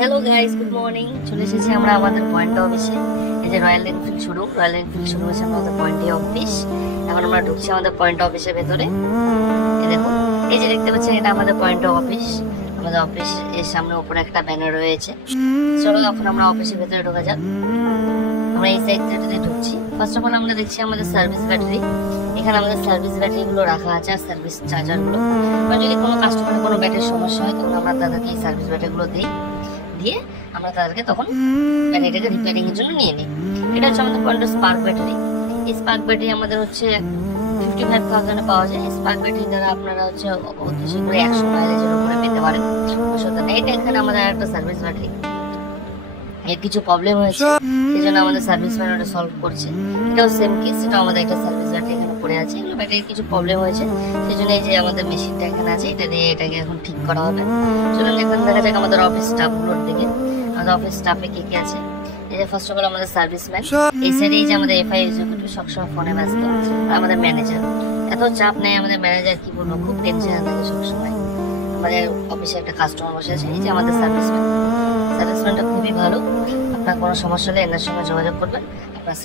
Hello guys, good morning. চলে এসেছি আমরা আমাদের পয়েন্ট অফিসে। এই যে royal Enfield showroom, royal Enfield showroom হচ্ছে আমাদের পয়েন্ট অফিস। এখন আমরা ঢুকছি আমাদের পয়েন্ট অফিসের ভেতরে। এই দেখুন, এই যে দেখতে পাচ্ছেন, এটা আমাদের পয়েন্ট অফিস। আমাদের অফিস এর সামনে উপরে একটা ব্যানার রয়েছে। চলো এখন আমরা অফিসের ভেতরে ঢোকা যাক। আমরা এই সাইড থেকে ঢুকছি। ফার্স্ট অফ অল আমরা দেখছি আমাদের সার্ভিস ব্যাটারি। এখানে আমাদের সার্ভিস ব্যাটারি গুলো রাখা আছে, আর সার্ভিস চার্জার গুলো। যদি কোনো কাস্টমারের কোনো ব্যাটারির সমস্যা হয় তখন আমরা তাদেরকে এই সার্ভিস ব্যাটারি গুলো দিই, দিয়ে আমরা তাদেরকে তখন ব্যাটারিটাকে রিপেয়ারিং এর জন্য নিয়ে নিই। এটা হচ্ছে আমাদের পয়েন্ট স্পার্ক ব্যাটারি। এই স্পার্ক ব্যাটারি আমাদের হচ্ছে 55,000 পাওয়া যায়। স্পার্ক ব্যাটারি দ্বারা আপনারা হচ্ছে অতি শীঘ্রই 100 মাইলেজের উপরে পেতে পারেন। অসুবিধা নেই। এটা এখানে আমাদের একটা সার্ভিস ব্যাটারি, এর কিছু প্রবলেম হয়েছে, সেই জন্য আমাদের সার্ভিস ম্যান ওটা সলভ করছে। এটাও সেম কেস, এটা আমাদের একটা সার্ভিস ব্যাটারি এখানে পড়ে আছে। এগুলো ব্যাটারির কিছু প্রবলেম হয়েছে, সেই জন্য এই যে আমাদের মেশিনটা এখানে আছে, এটা দিয়ে এটাকে এখন ঠিক করা হবে। চলুন এখন দেখা যাক আমাদের অফিস স্টাফগুলোর দিকে। আমাদের অফিস স্টাফে কে কে আছে। এই যে ফার্স্ট অফ অল আমাদের সার্ভিস ম্যান, এই সাইডে এই যে আমাদের এফআই এক্সিকিউটিভ সবসময় ফোনে ব্যস্ত, আর আমাদের ম্যানেজার। এত চাপ নেই আমাদের ম্যানেজার, কি বলবো, খুব টেনশনে থাকে সবসময়। আমাদের অফিসে একটা কাস্টমার বসে আছে, এই যে আমাদের সার্ভিসম্যান। সার্ভিসম্যানটা খুবই ভালো। আপনার কোনো সমস্যা হলে এনার সঙ্গে যোগাযোগ করবেন, আপনার